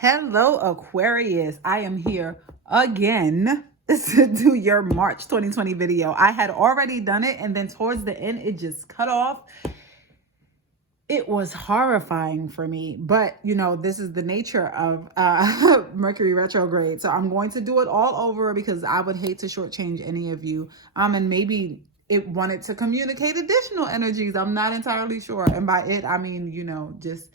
Hello, Aquarius. I am here again to do your March 2020 video. I had already done it, and then towards the end, it just cut off. It was horrifying for me, but you know, this is the nature of Mercury retrograde. So I'm going to do it all over because I would hate to shortchange any of you. And maybe it wanted to communicate additional energies. I'm not entirely sure. And by it, I mean, you know, just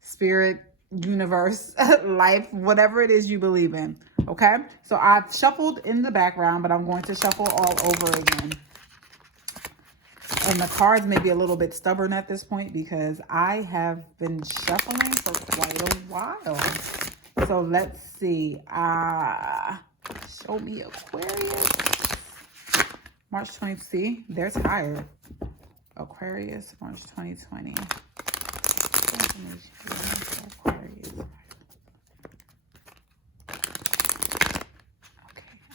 spirit, universe, life, whatever it is you believe in. Okay. So I've shuffled in the background, but I'm going to shuffle all over again. And the cards may be a little bit stubborn at this point because I have been shuffling for quite a while. So let's see. Show me Aquarius. March 20. See, they're tired. Aquarius, March 2020. Aquarius.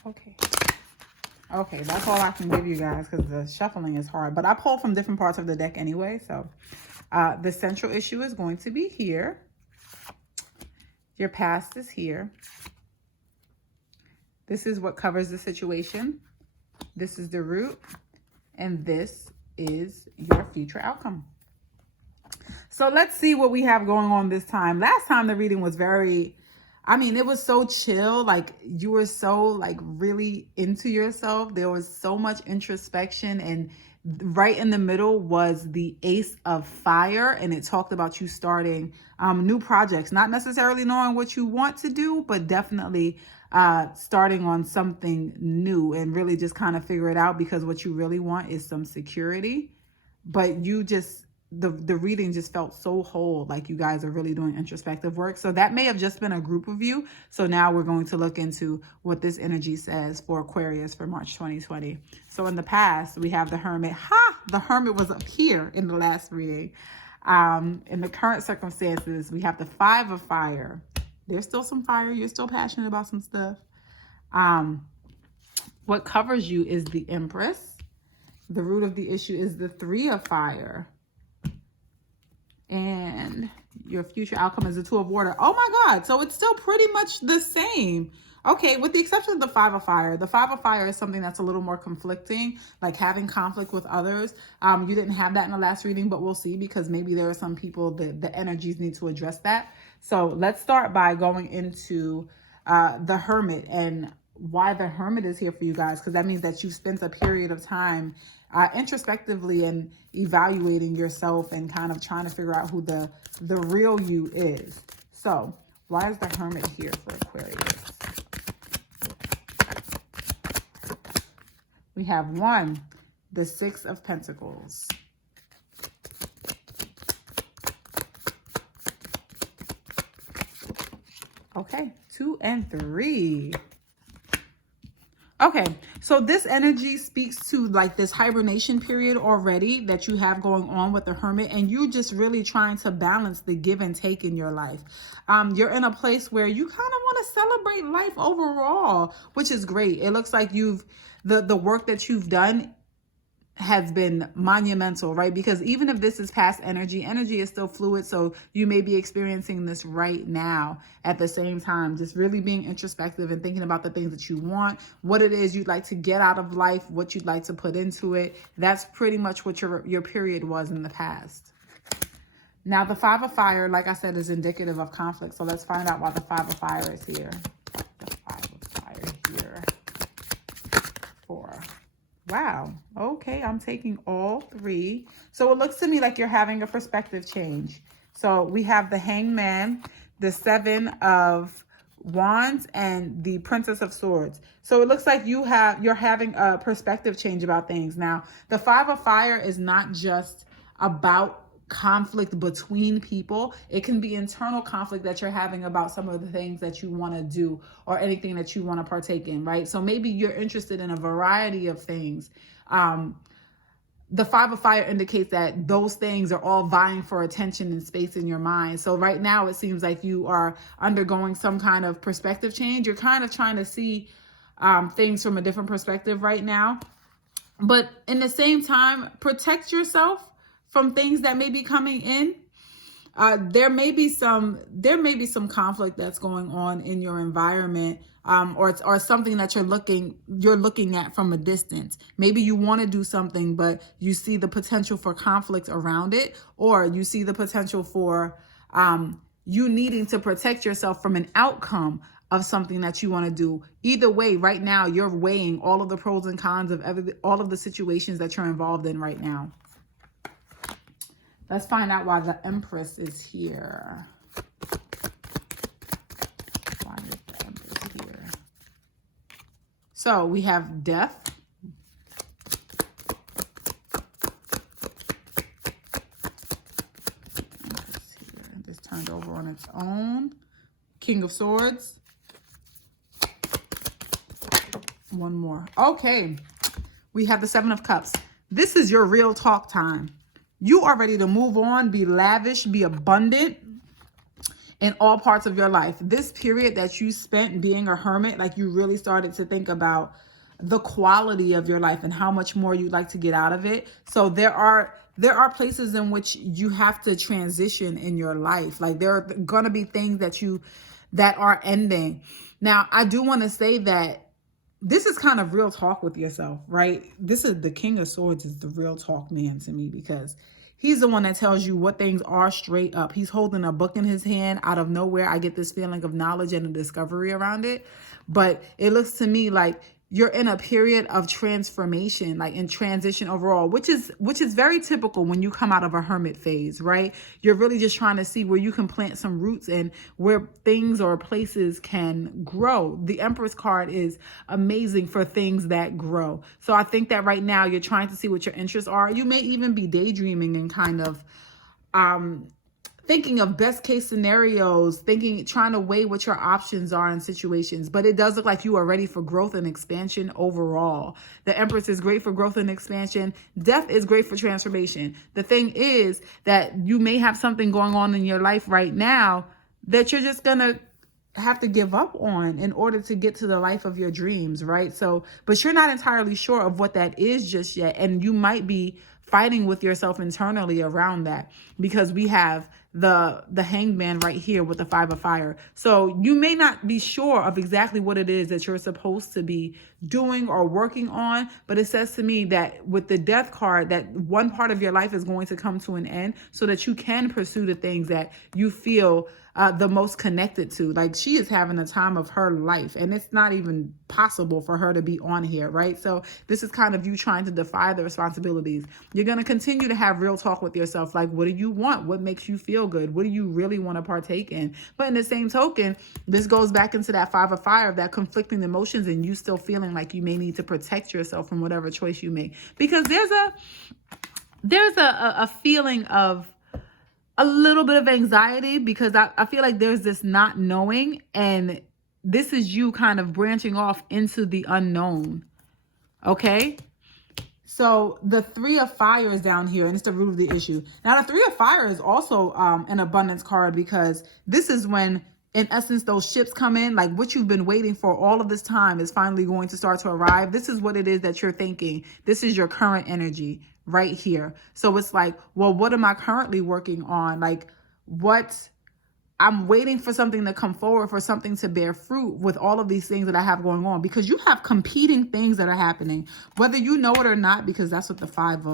Okay. Okay, that's all I can give you guys because the shuffling is hard. But I pulled from different parts of the deck anyway. So the central issue is going to be here. Your past is here. This is what covers the situation. This is the root. And this is your future outcome. So let's see what we have going on this time. Last time the reading was very... I mean, it was so chill. Like, you were so, like, really into yourself. There was so much introspection. And right in the middle was the Ace of Fire. And it talked about you starting new projects. Not necessarily knowing what you want to do, but definitely starting on something new. And really just kind of figure it out. Because what you really want is some security. But you just... The reading just felt so whole, like you guys are really doing introspective work. So that may have just been a group of you. So now we're going to look into what this energy says for Aquarius for March 2020. So in the past, we have the Hermit. The Hermit was up here in the last reading. In the current circumstances, we have the Five of Fire. There's still some fire. You're still passionate about some stuff. What covers you is the Empress. The root of the issue is the Three of Fire. And your future outcome is the Two of Water. Oh my God. So it's still pretty much the same. Okay, with the exception of the Five of Fire. The Five of Fire is something that's a little more conflicting, like having conflict with others. You didn't have that in the last reading, but we'll see because maybe there are some people that the energies need to address that. So let's start by going into the Hermit and why the Hermit is here for you guys, because that means that you've spent a period of time introspectively and evaluating yourself and kind of trying to figure out who the real you is. So why is the Hermit here for Aquarius? We have one, the Six of Pentacles. Okay, 2 and 3. Okay, so this energy speaks to like this hibernation period already that you have going on with the Hermit, and you're just really trying to balance the give and take in your life. You're in a place where you kind of want to celebrate life overall, which is great. It looks like the work that you've done has been monumental, right? Because even if this is past energy is still fluid. So you may be experiencing this right now at the same time, just really being introspective and thinking about the things that you want, what it is you'd like to get out of life, what you'd like to put into it. That's pretty much what your period was in the past. Now, the Five of Fire, like I said, is indicative of conflict. So let's find out why the Five of Fire is here. The Five of Fire here for... Wow. Okay. I'm taking all three. So it looks to me like you're having a perspective change. So we have the Hangman, the Seven of Wands, and the Princess of Swords. So it looks like you're having a perspective change about things. Now, the Five of Fire is not just about conflict between people. It can be internal conflict that you're having about some of the things that you want to do or anything that you want to partake in, right? So maybe you're interested in a variety of things. The Five of Fire indicates that those things are all vying for attention and space in your mind. So right now it seems like you are undergoing some kind of perspective change. You're kind of trying to see things from a different perspective right now. But in the same time, protect yourself from things that may be coming in. There may be some conflict that's going on in your environment, or something that you're looking at from a distance. Maybe you want to do something, but you see the potential for conflict around it, or you see the potential for you needing to protect yourself from an outcome of something that you want to do. Either way, right now you're weighing all of the pros and cons of all of the situations that you're involved in right now. Let's find out why the Empress is here. Why is the Empress here? So we have Death. Empress here. This turned over on its own. King of Swords. One more. Okay. We have the Seven of Cups. This is your real talk time. You are ready to move on, be lavish, be abundant in all parts of your life. This period that you spent being a hermit, like you really started to think about the quality of your life and how much more you'd like to get out of it. So there are places in which you have to transition in your life. Like there are going to be things that are ending. Now, I do want to say that this is kind of real talk with yourself, right? This is the King of Swords is the real talk man to me, because he's the one that tells you what things are straight up. He's holding a book in his hand. Out of nowhere, I get this feeling of knowledge and a discovery around it. But it looks to me like you're in a period of transformation, like in transition overall, which is very typical when you come out of a hermit phase, right? You're really just trying to see where you can plant some roots and where things or places can grow. The Empress card is amazing for things that grow. So I think that right now you're trying to see what your interests are. You may even be daydreaming and kind of thinking of best case scenarios, trying to weigh what your options are in situations. But it does look like you are ready for growth and expansion overall. The Empress is great for growth and expansion. Death is great for transformation. The thing is that you may have something going on in your life right now that you're just going to have to give up on in order to get to the life of your dreams, right? So, but you're not entirely sure of what that is just yet. And you might be fighting with yourself internally around that, because we have the Hangman right here with the Five of Fire. So you may not be sure of exactly what it is that you're supposed to be doing or working on, but it says to me that with the Death card, that one part of your life is going to come to an end so that you can pursue the things that you feel the most connected to. Like, she is having a time of her life, and it's not even possible for her to be on here, right? So this is kind of you trying to defy the responsibilities. You're going to continue to have real talk with yourself. Like, what do you want? What makes you feel good? What do you really want to partake in? But in the same token, this goes back into that Five of Fire, of that conflicting emotions, and you still feeling like you may need to protect yourself from whatever choice you make, because there's a feeling of a little bit of anxiety, because I feel like there's this not knowing, and this is you kind of branching off into the unknown. Okay. So the Three of Fire is down here, and it's the root of the issue. Now, the Three of Fire is also an abundance card, because this is when, in essence, those ships come in, like what you've been waiting for all of this time is finally going to start to arrive. This is what it is that you're thinking. This is your current energy right here. So it's like, well, what am I currently working on? Like, I'm waiting for something to come forward, for something to bear fruit with all of these things that I have going on, because you have competing things that are happening, whether you know it or not, because that's what the Five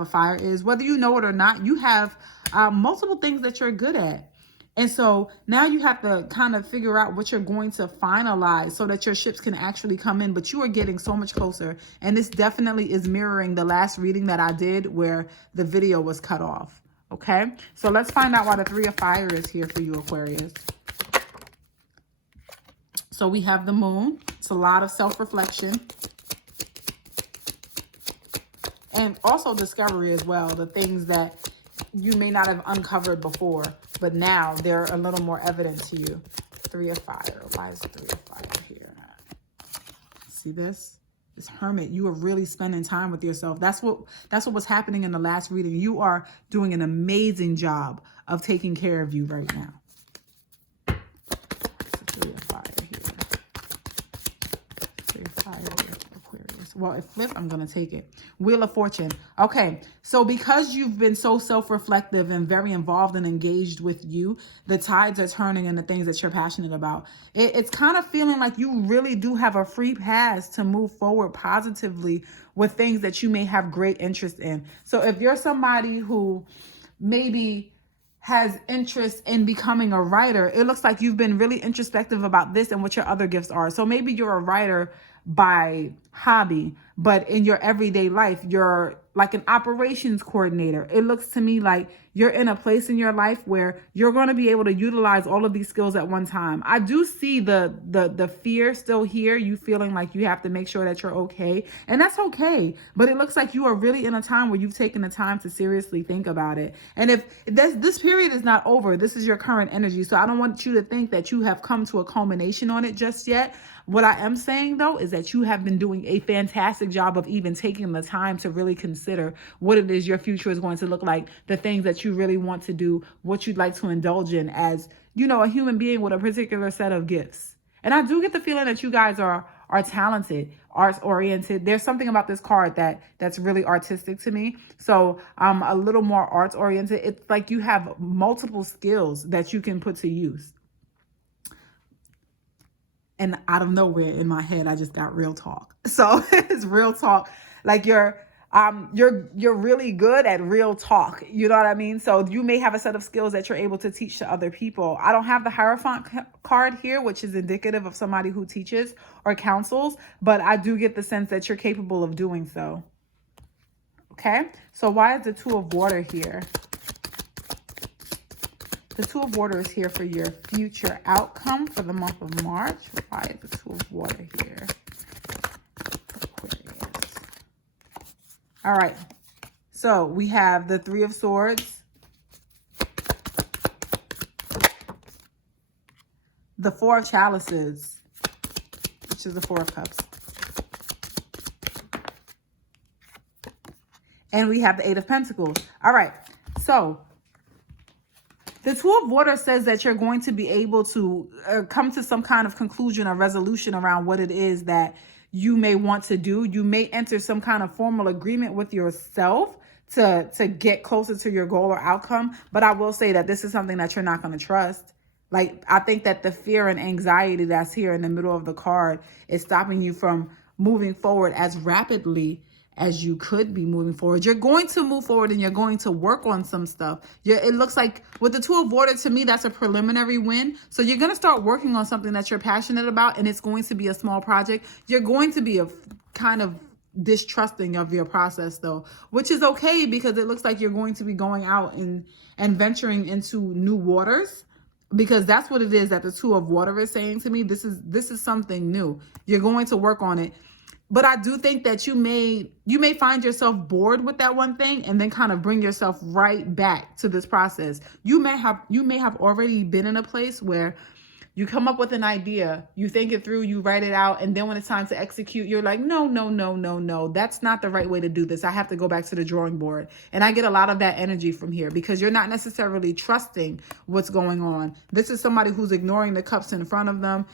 of Fire is. Whether you know it or not, you have multiple things that you're good at. And so now you have to kind of figure out what you're going to finalize so that your ships can actually come in. But you are getting so much closer. And this definitely is mirroring the last reading that I did where the video was cut off. Okay, so let's find out why the Three of Fire is here for you, Aquarius. So we have the Moon. It's a lot of self-reflection. And also discovery as well. The things that you may not have uncovered before, but now they're a little more evident to you. Three of Fire. Why is the Three of Fire here? See this? This Hermit, you are really spending time with yourself. That's what was happening in the last reading. You are doing an amazing job of taking care of you right now. Three of Fire here. Three of Fire, Aquarius. Well, if flipped, I'm going to take it. Wheel of Fortune. Okay. So because you've been so self-reflective and very involved and engaged with you, the tides are turning in the things that you're passionate about. It's kind of feeling like you really do have a free pass to move forward positively with things that you may have great interest in. So if you're somebody who maybe has interest in becoming a writer, it looks like you've been really introspective about this and what your other gifts are. So maybe you're a writer by hobby, but in your everyday life, you're like an operations coordinator. It looks to me like you're in a place in your life where you're going to be able to utilize all of these skills at one time. I do see the fear still here, you feeling like you have to make sure that you're okay, and that's okay. But it looks like you are really in a time where you've taken the time to seriously think about it. And if this period is not over, this is your current energy. So I don't want you to think that you have come to a culmination on it just yet. What I am saying, though, is that you have been doing a fantastic job of even taking the time to really consider what it is your future is going to look like, the things that you really want to do, what you'd like to indulge in as, you know, a human being with a particular set of gifts. And I do get the feeling that you guys are talented, arts oriented. There's something about this card that's really artistic to me. So a little more arts oriented. It's like you have multiple skills that you can put to use. And out of nowhere in my head, I just got real talk. So it's real talk. Like you're really good at real talk. You know what I mean? So you may have a set of skills that you're able to teach to other people. I don't have the Hierophant card here, which is indicative of somebody who teaches or counsels, but I do get the sense that you're capable of doing so. Okay. So why is the Two of Water here? The Two of Water is here for your future outcome for the month of March. Why is the Two of Water here? Aquarius. All right. So we have the Three of Swords, the Four of Chalices, which is the Four of Cups, and we have the Eight of Pentacles. All right. So the Two of Water says that you're going to be able to come to some kind of conclusion or resolution around what it is that you may want to do. You may enter some kind of formal agreement with yourself to get closer to your goal or outcome. But I will say that this is something that you're not going to trust. Like, I think that the fear and anxiety that's here in the middle of the card is stopping you from moving forward as rapidly as you could be moving forward. You're going to move forward and you're going to work on some stuff. It looks like with the Two of Water, to me, that's a preliminary win. So you're going to start working on something that you're passionate about, and it's going to be a small project. You're going to be a kind of distrusting of your process, though, which is okay, because it looks like you're going to be going out and venturing into new waters, because that's what it is that the Two of Water is saying to me. This is something new. You're going to work on it. But I do think that you may find yourself bored with that one thing and then kind of bring yourself right back to this process. You may have already been in a place where you come up with an idea, you think it through, you write it out, and then when it's time to execute, you're like, no, that's not the right way to do this. I have to go back to the drawing board. And I get a lot of that energy from here, because you're not necessarily trusting what's going on. This is somebody who's ignoring the cups in front of them.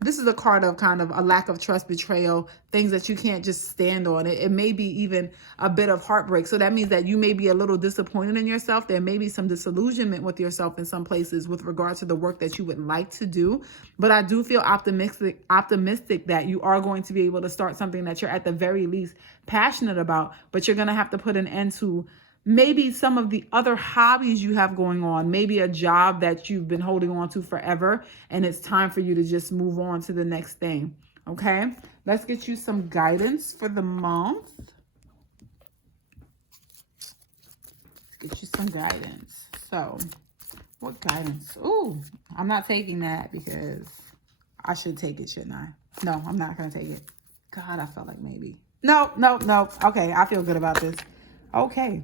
This is a card of kind of a lack of trust, betrayal, things that you can't just stand on. It may be even a bit of heartbreak. So that means that you may be a little disappointed in yourself. There may be some disillusionment with yourself in some places with regard to the work that you would like to do. But I do feel optimistic that you are going to be able to start something that you're at the very least passionate about, but you're going to have to put an end to maybe some of the other hobbies you have going on, maybe a job that you've been holding on to forever, and it's time for you to just move on to the next thing. Okay, let's get you some guidance for the month. Let's get you some guidance. So, what guidance? Ooh, I'm not taking that because I should take it, shouldn't I? No, I'm not going to take it. God, I felt like maybe. No. Okay, I feel good about this. Okay.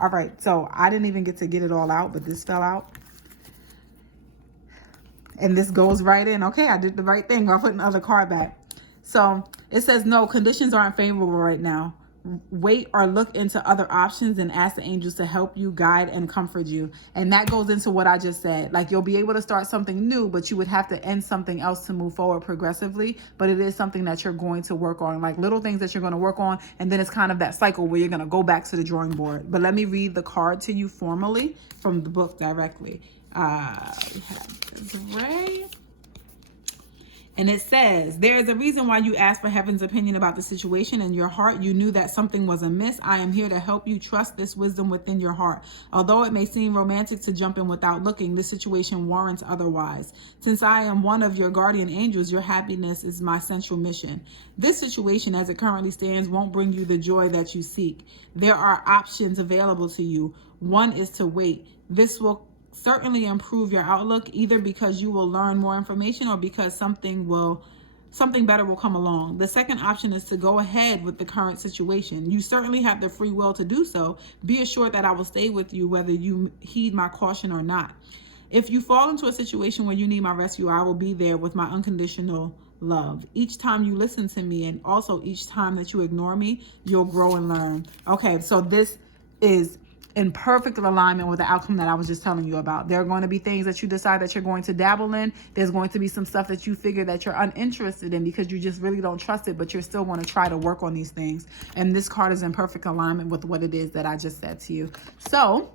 All right, so I didn't even get to get it all out, but this fell out. And this goes right in. Okay, I did the right thing. I'll put another card back. So it says, no, conditions aren't favorable right now. wait or look into other options and ask the angels to help you, guide, and comfort you. And that goes into what I just said. Like, you'll be able to start something new, but you would have to end something else to move forward progressively. But it is something that you're going to work on, like little things that you're going to work on. And then it's kind of that cycle where you're going to go back to the drawing board. But let me read the card to you formally from the book directly. We have Desiree. And it says, there is a reason why you asked for heaven's opinion about the situation. In your heart, you knew that something was amiss. I am here to help you trust this wisdom within your heart. Although it may seem romantic to jump in without looking, this situation warrants otherwise. Since I am one of your guardian angels, your happiness is my central mission. This situation, as it currently stands, won't bring you the joy that you seek. There are options available to you. One is to wait. This will certainly improve your outlook, either because you will learn more information or because something better will come along. The second option is to go ahead with the current situation. You certainly have the free will to do so. Be assured that I will stay with you whether you heed my caution or not. If you fall into a situation where you need my rescue, I will be there with my unconditional love. Each time you listen to me, and also each time that you ignore me, you'll grow and learn. Okay, so this is in perfect alignment with the outcome that I was just telling you about. There are going to be things that you decide that you're going to dabble in. There's going to be some stuff that you figure that you're uninterested in because you just really don't trust it, but you're still going to try to work on these things. And this card is in perfect alignment with what it is that I just said to you. So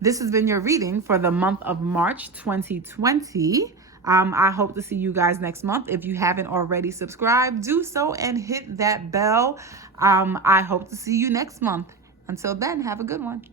this has been your reading for the month of March 2020. I hope to see you guys next month. If you haven't already subscribed, do so and hit that bell. I hope to see you next month. Until then, have a good one.